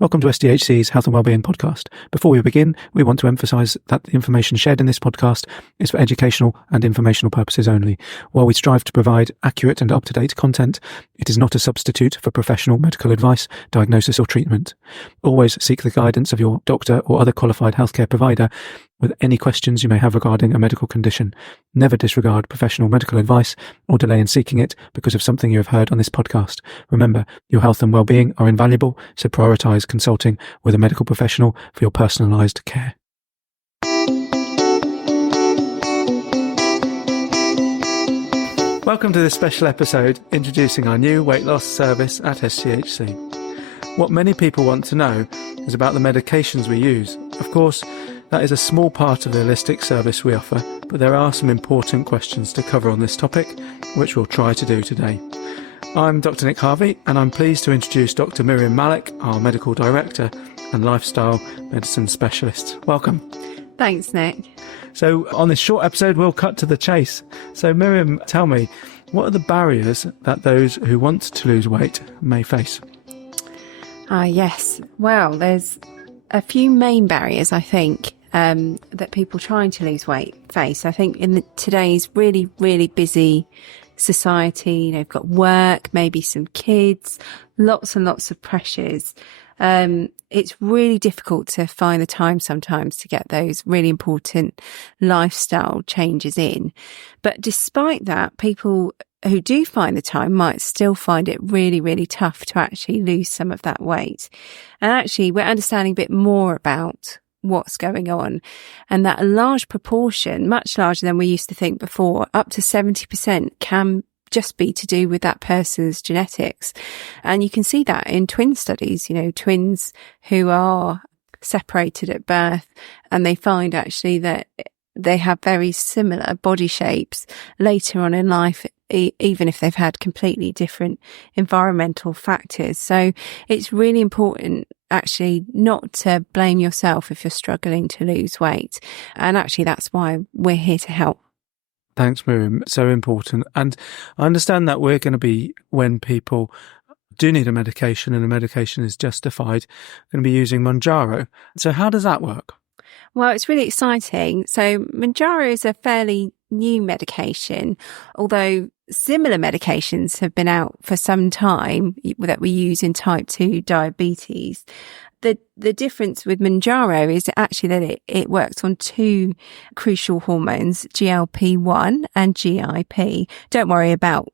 Welcome to SDHC's Health and Wellbeing podcast. Before we begin, we want to emphasise that the information shared in this podcast is for educational and informational purposes only. While we strive to provide accurate and up-to-date content, it is not a substitute for professional medical advice, diagnosis or treatment. Always seek the guidance of your doctor or other qualified healthcare provider with any questions you may have regarding a medical condition. Never disregard professional medical advice or delay in seeking it because of something you have heard on this podcast. Remember, your health and well-being are invaluable, so prioritise consulting with a medical professional for your personalised care. Welcome to this special episode introducing our new weight loss service at SCHC. What many people want to know is about the medications we use. Of course, that is a small part of the holistic service we offer, but there are some important questions to cover on this topic, which we'll try to do today. I'm Dr. Nick Harvey, and I'm pleased to introduce Dr. Miriam Malak, our Medical Director and Lifestyle Medicine Specialist. Welcome. Thanks, Nick. So on this short episode, we'll cut to the chase. So Miriam, tell me, what are the barriers that those who want to lose weight may face? Yes. Well, there's a few main barriers, I think, that people trying to lose weight face. I think in today's really, really busy society, you've got work, maybe some kids, lots and lots of pressures. It's really difficult to find the time sometimes to get those really important lifestyle changes in. But despite that, people who do find the time might still find it really, really tough to actually lose some of that weight. And actually, we're understanding a bit more about what's going on, and that a large proportion, much larger than we used to think before, up to 70% can just be to do with that person's genetics. And you can see that in twin studies, twins who are separated at birth, and they find actually that they have very similar body shapes later on in life, even if they've had completely different environmental factors. So it's really important actually not to blame yourself if you're struggling to lose weight. And actually that's why we're here to help. Thanks, Miriam. So important. And I understand that we're going to be, when people do need a medication and a medication is justified, going to be using Mounjaro. So how does that work? Well, it's really exciting. So Mounjaro is a fairly new medication, although similar medications have been out for some time that we use in type 2 diabetes. The difference with Mounjaro is actually that it works on two crucial hormones, GLP-1 and GIP. Don't worry about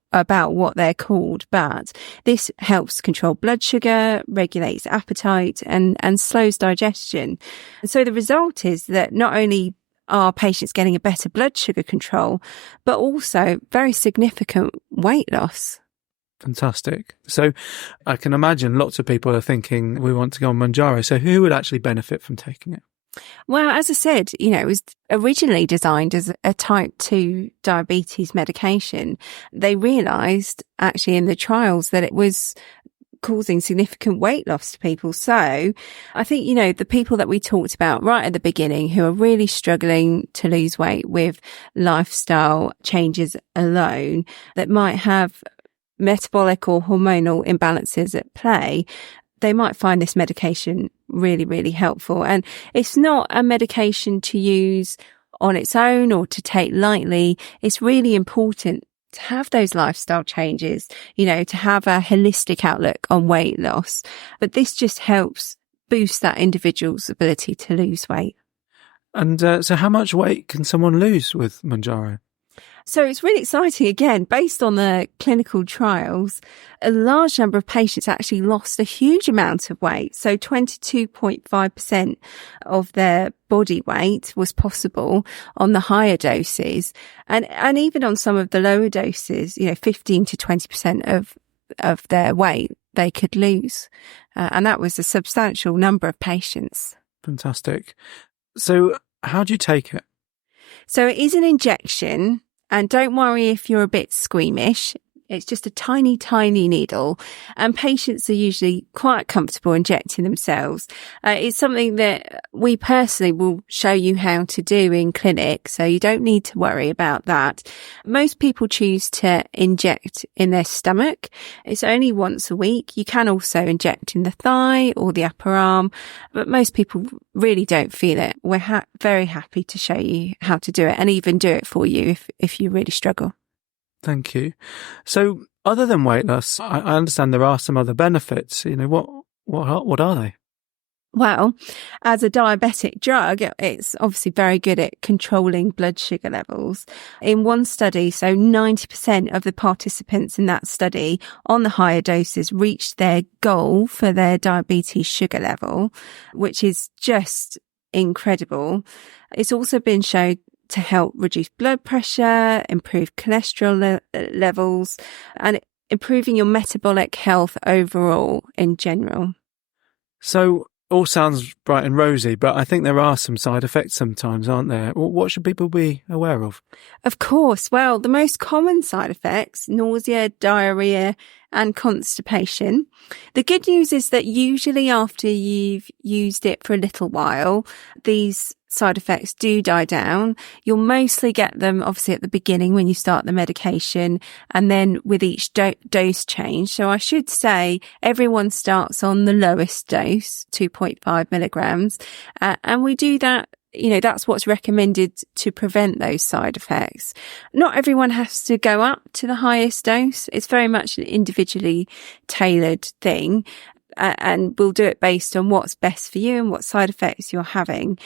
what they're called, but this helps control blood sugar, regulates appetite, and slows digestion. And so the result is that not only are patients getting a better blood sugar control, but also very significant weight loss. Fantastic. So I can imagine lots of people are thinking we want to go on Mounjaro. So who would actually benefit from taking it? Well, as I said, it was originally designed as a type 2 diabetes medication. They realised actually in the trials that it was causing significant weight loss to people. So I think, the people that we talked about right at the beginning who are really struggling to lose weight with lifestyle changes alone, that might have metabolic or hormonal imbalances at play, they might find this medication really, really helpful. And it's not a medication to use on its own or to take lightly. It's really important to have those lifestyle changes, to have a holistic outlook on weight loss. But this just helps boost that individual's ability to lose weight. And so how much weight can someone lose with Mounjaro? So it's really exciting. Again, based on the clinical trials, a large number of patients actually lost a huge amount of weight. So 22.5% of their body weight was possible on the higher doses. And even on some of the lower doses, 15 to 20% of their weight they could lose. And that was a substantial number of patients. Fantastic. So how do you take it? So it is an injection. And don't worry if you're a bit squeamish. It's just a tiny, tiny needle, and patients are usually quite comfortable injecting themselves. It's something that we personally will show you how to do in clinic, so you don't need to worry about that. Most people choose to inject in their stomach. It's only once a week. You can also inject in the thigh or the upper arm, but most people really don't feel it. We're very happy to show you how to do it and even do it for you if you really struggle. Thank you. So other than weight loss, I understand there are some other benefits. What are they? Well, as a diabetic drug, it's obviously very good at controlling blood sugar levels. In one study, so 90% of the participants in that study on the higher doses reached their goal for their diabetes sugar level, which is just incredible. It's also been shown to help reduce blood pressure, improve cholesterol levels, and improving your metabolic health overall in general. So all sounds bright and rosy, but I think there are some side effects sometimes, aren't there? What should people be aware of? Of course. Well, the most common side effects, nausea, diarrhea, and constipation. The good news is that usually after you've used it for a little while, these side effects do die down. You'll mostly get them obviously at the beginning when you start the medication, and then with each dose change. So I should say everyone starts on the lowest dose, 2.5 milligrams. And we do that. That's what's recommended to prevent those side effects. Not everyone has to go up to the highest dose. It's very much an individually tailored thing. And we'll do it based on what's best for you and what side effects you're having.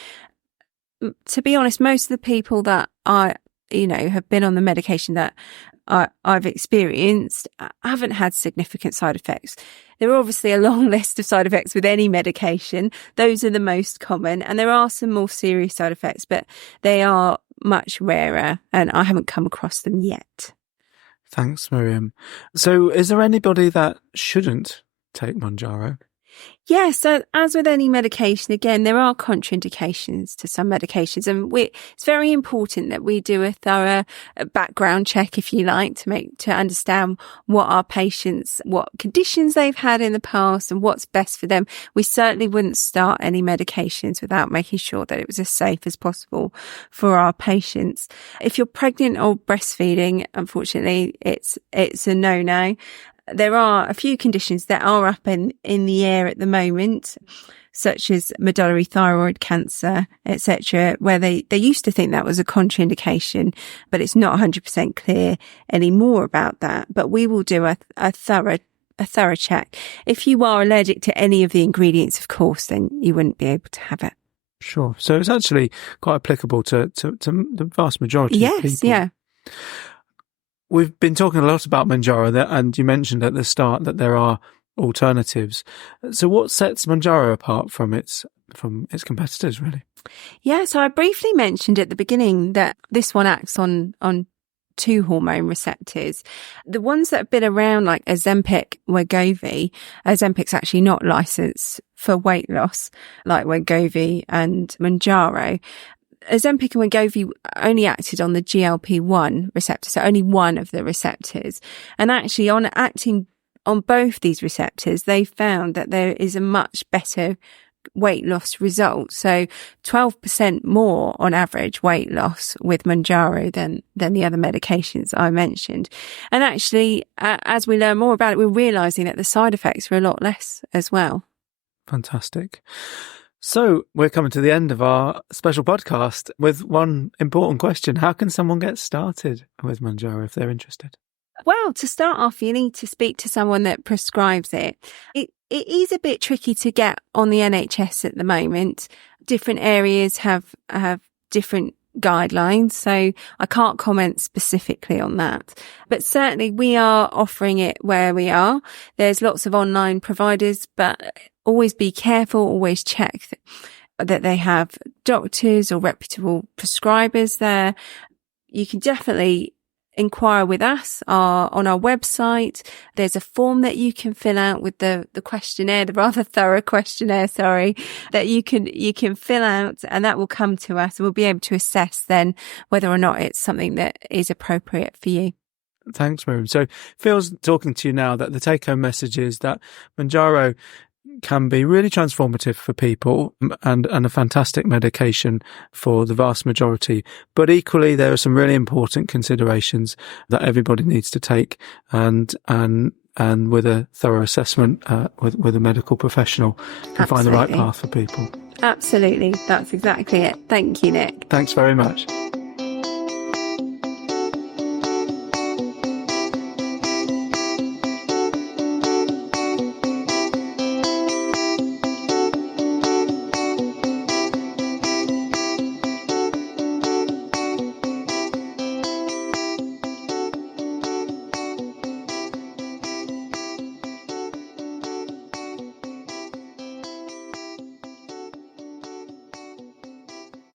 To be honest, most of the people that have been on the medication that I've experienced haven't had significant side effects. There are obviously a long list of side effects with any medication. Those are the most common, and there are some more serious side effects, but they are much rarer, and I haven't come across them yet. Thanks, Miriam. So is there anybody that shouldn't take Mounjaro? Yes, so as with any medication, again, there are contraindications to some medications, and it's very important that we do a thorough background check, if you like, to understand what our patients, what conditions they've had in the past and what's best for them. We certainly wouldn't start any medications without making sure that it was as safe as possible for our patients. If you're pregnant or breastfeeding, unfortunately, it's a no-no. There are a few conditions that are up in the air at the moment, such as medullary thyroid cancer, etc., where they used to think that was a contraindication, but it's not 100% clear anymore about that. But we will do a thorough check. If you are allergic to any of the ingredients, of course, then you wouldn't be able to have it. Sure. So it's actually quite applicable to the vast majority of people. Yes, yeah. We've been talking a lot about Mounjaro, and you mentioned at the start that there are alternatives. So what sets Mounjaro apart from its competitors, really? Yeah, so I briefly mentioned at the beginning that this one acts on two hormone receptors. The ones that have been around, like Ozempic, Wegovy. Ozempic's actually not licensed for weight loss, like Wegovy and Mounjaro. Ozempic and Wegovy only acted on the GLP-1 receptor, so only one of the receptors. And actually, on acting on both these receptors, they found that there is a much better weight loss result. So 12% more on average weight loss with Mounjaro than the other medications I mentioned. And actually, as we learn more about it, we're realising that the side effects are a lot less as well. Fantastic. So we're coming to the end of our special podcast with one important question. How can someone get started with Mounjaro if they're interested? Well, to start off, you need to speak to someone that prescribes it. It is a bit tricky to get on the NHS at the moment. Different areas have different guidelines, so I can't comment specifically on that. But certainly we are offering it where we are. There's lots of online providers, but always be careful, always check that they have doctors or reputable prescribers there. You can definitely inquire with us on our website. There's a form that you can fill out with the questionnaire, the rather thorough questionnaire, that you can fill out, and that will come to us, and we'll be able to assess then whether or not it's something that is appropriate for you. Thanks, Miriam. So feels talking to you now that the take-home message is that Mounjaro can be really transformative for people and a fantastic medication for the vast majority. But equally, there are some really important considerations that everybody needs to take and with a thorough assessment with a medical professional can find the right path for people. Absolutely. That's exactly it. Thank you, Nick. Thanks very much.